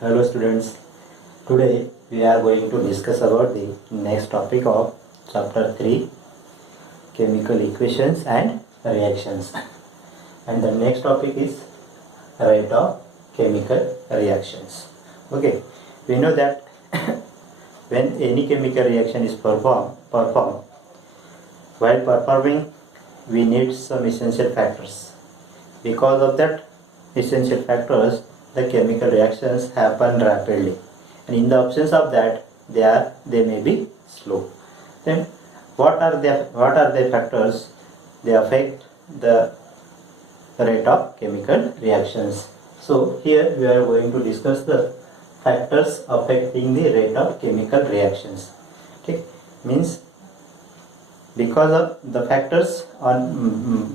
Hello students, today we are going to discuss about the next topic of chapter 3, chemical equations and reactions, and the next topic is rate of chemical reactions. Okay, we know that when any chemical reaction is performed, while performing we need some essential factors. Because of that essential factors, the chemical reactions happen rapidly, and in the absence of that they may be slow. Then what are the factors they affect the rate of chemical reactions? So here we are going to discuss the factors affecting the rate of chemical reactions. Okay, means because of the factors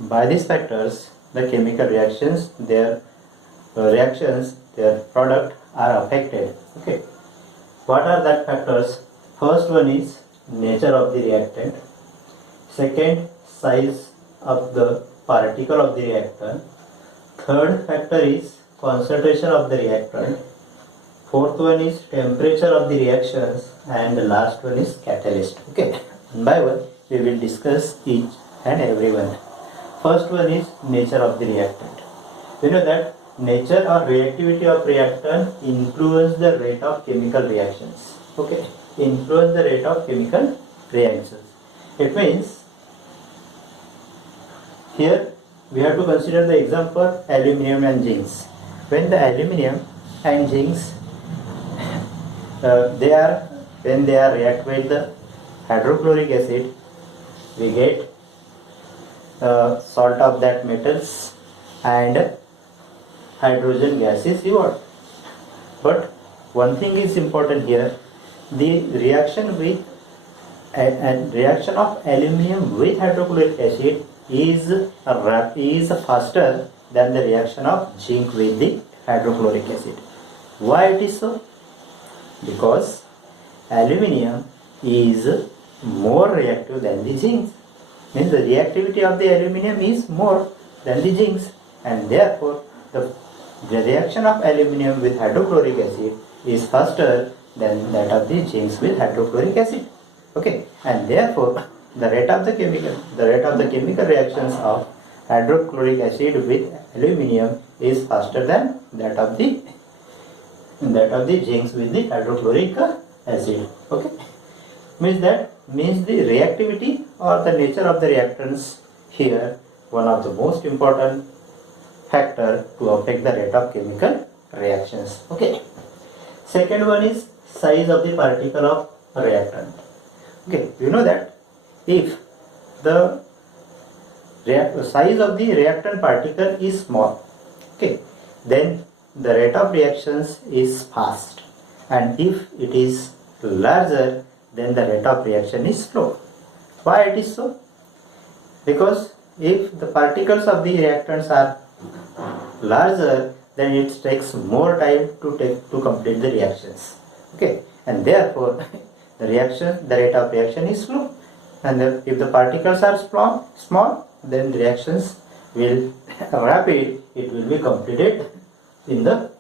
by these factors the chemical reactions, their product are affected. Okay, what are that factors? First one is nature of the reactant. Second, size of the particle of the reactant. Third factor is concentration of the reactant. Fourth one is temperature of the reactions, and the last one is catalyst. Okay, one by one we will discuss each and every one. First one is nature of the reactant. You know that nature or reactivity of reactant influence the rate of chemical reactions. Okay, influence the rate of chemical reactions. It means here we have to consider the example aluminium and zincs. When the aluminium and zincs when they are react with the hydrochloric acid, we get salt of that metals and hydrogen gas is evolved. But one thing is important here: the reaction with reaction of aluminium with hydrochloric acid is faster than the reaction of zinc with the hydrochloric acid. Why it is so? Because aluminium is more reactive than the zinc. Means the reactivity of the aluminium is more than the zinc, and therefore the reaction of aluminium with hydrochloric acid is faster than that of the zinc with hydrochloric acid. Okay, and therefore the rate of the chemical reactions of hydrochloric acid with aluminium is faster than that of the zinc with the hydrochloric acid. Okay, means the reactivity or the nature of the reactants here one of the most important factor to affect the rate of chemical reactions. Okay, second one is size of the particle of reactant. Okay, you know that if the size of the reactant particle is small, okay, then the rate of reactions is fast, and if it is larger, then the rate of reaction is slow. Why it is so? Because if the particles of the reactants are larger, then it takes more time to complete the reactions. Okay, and therefore the rate of reaction is slow. And if the particles are small, then the reactions will rapid. It will be completed in the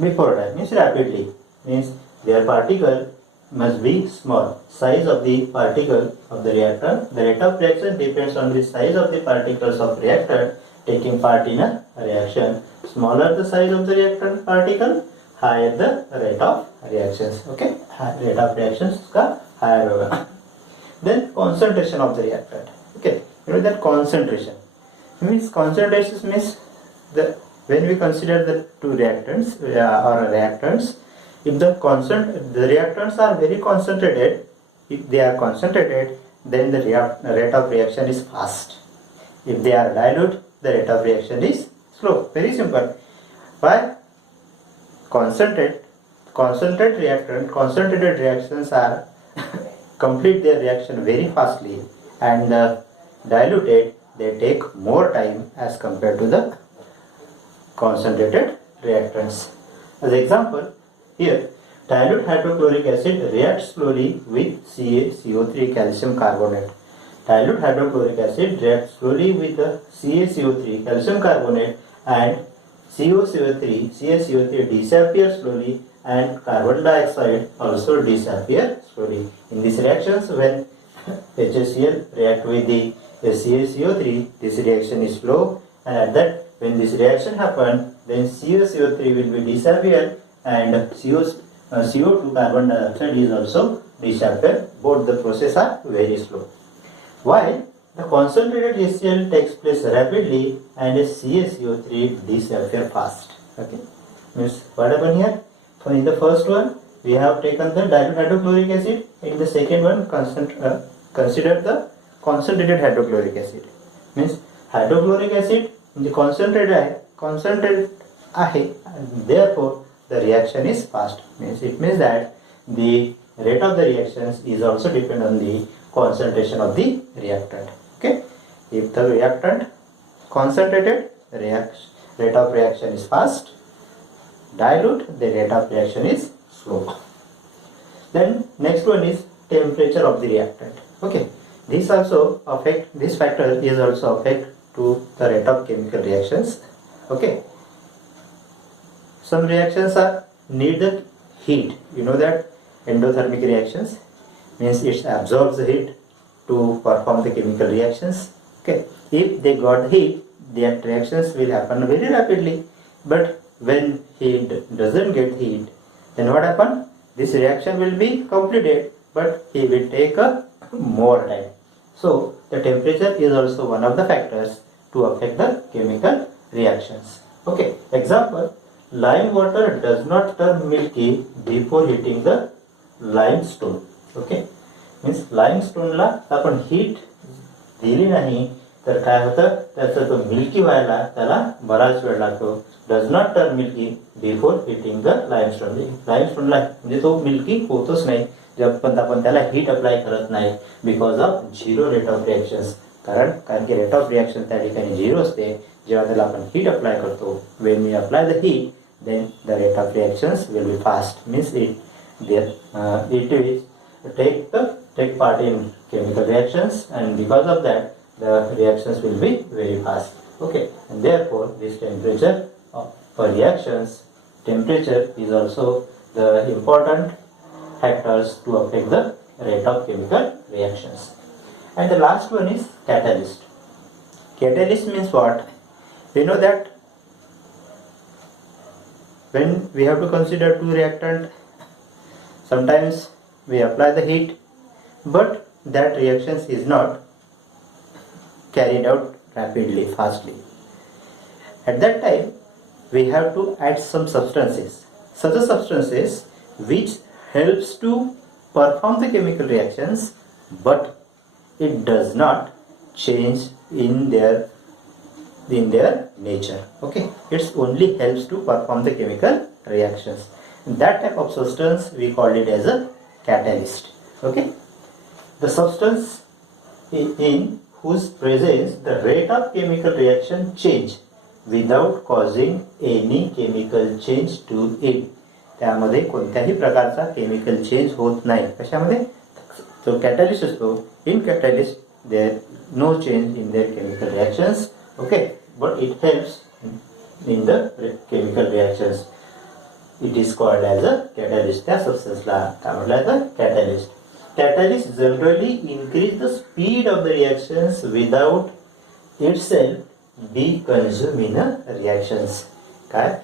before time. Means rapidly, means their particle must be small. Size of the particle of the reactor. The rate of reaction depends on the size of the particles of reactor taking part in a reaction. Smaller the size of the reactant particle, higher the rate of reactions. Okay, rate of reactions का higher होगा. Then concentration of the reactant. Okay, you know that concentration means when we consider the two reactants or reactants, if the reactants are very concentrated, if they are concentrated, then the rate of reaction is fast. If they are dilute, the rate of reaction is slow. Very simple. Why? Concentrated reactions are complete their reaction very fastly, and diluted they take more time as compared to the concentrated reactants. As example, here dilute hydrochloric acid reacts slowly with CaCO3 calcium carbonate. Dilute hydrochloric acid reacts slowly with the CaCO3 calcium carbonate and CaCO3 disappears slowly and carbon dioxide also disappears slowly. In these reactions, when HCl react with the CaCO3, this reaction is slow, and at that when this reaction happens, then CaCO3 will be disappear and CO2 carbon dioxide is also disappear. Both the process are very slow. While the concentrated HCl takes place rapidly and CaCO3 disappear fast. Okay, means what happened here? In the first one, we have taken the dilute hydrochloric acid. In the second one, consider the concentrated hydrochloric acid. Means hydrochloric acid in the concentrated and therefore the reaction is fast. Means it means that the rate of the reactions is also depend on the concentration of the reactant. Okay, if the reactant concentrated, rate of reaction is fast. Dilute, the rate of reaction is slow. Then next one is temperature of the reactant. Okay, this factor is also affect to the rate of chemical reactions. Okay, some reactions need the heat. You know that endothermic reactions means it absorbs the heat to perform the chemical reactions. Okay, if they got heat, their reactions will happen very rapidly. But when heat doesn't get heat, then what happen? This reaction will be completed, but it will take more time. So the temperature is also one of the factors to affect the chemical reactions. Okay, example, lime water does not turn milky before hitting the limestone. Okay, means limestone ला आपण heat दिली नाही तर काय होतं, त्याचा तो milky व्हायला त्याला बराच वेळ लागतो. Does not turn milky before hitting the limestone. लाइमस्टोनला म्हणजे तो मिल्की होतच नाही जर आपण त्याला हीट अप्लाय करत नाही, because of zero rate of reactions. कारण की रेट ऑफ रिएक्शन त्या ठिकाणी झिरो असते जेव्हा त्याला आपण हीट अप्लाय करतो. When we apply the heat, then the rate of reactions will be fast. Means it will take part in chemical reactions, and because of that the reactions will be very fast. Okay, and therefore this temperature for reactions, temperature is also the important factors to affect the rate of chemical reactions. And the last one is catalyst. Catalyst means what? We know that when we have to consider two reactant, sometimes we apply the heat, but that reactions is not carried out rapidly, fastly. At that time, we have to add some substances, such as substances which helps to perform the chemical reactions, but it does not change in their nature. Okay, it only helps to perform the chemical reactions. That type of substance we call it as a catalyst. Okay, the substance in whose presence the rate of chemical reaction change without causing any chemical change to it. त्यामध्ये कोणत्याही प्रकारचा chemical change होत नाही. कशामध्ये? जो catalyst असतो, in catalyst there no change in their chemical reactions. Okay, but it helps in the chemical reactions. It is called as a catalyst. त्या सबस्टन्सला काय म्हटलं जातं? Catalyst. Catalyst generally increase the speed of the reactions without itself be consumed in reactions. काय?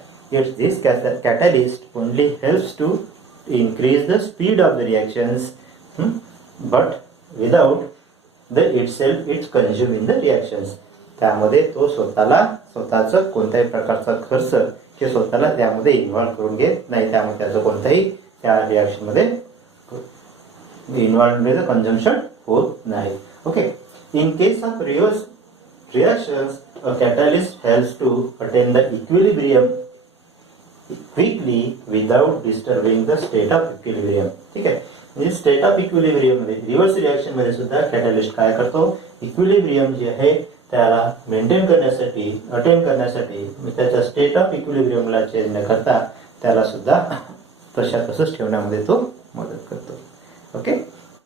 This catalyst only helps to increase the speed of the reactions, but without the itself it's consumed in the reactions. त्यामध्ये तो स्वतःचा कोणत्याही प्रकारचा खर्च किंवा स्वतःला त्यामध्ये इन्व्हॉल्व करून घेत नाही. त्यामुळे त्याचं कोणताही त्या रिॲक्शन मध्ये इन्व्हॉल्वमेंट कंझम्पशन होत नाही. Okay, in case of reverse reactions a catalyst helps to attain the equilibrium quickly without disturbing the state of equilibrium. ठीक आहे, म्हणजे स्टेट ऑफ इक्विलिब्रियम मध्ये रिव्हर्स रिॲक्शन मध्ये सुद्धा कॅटलिस्ट काय करतो? इक्विलिब्रियम जे आहे त्याला मेंटेन करण्यासाठी, अटेन करण्यासाठी, त्याच्या स्टेट ऑफ इक्विलिब्रियमला चेंज न करता त्याला सुद्धा तसंच ठेवण्यामध्ये तो मदत करतो. ओके.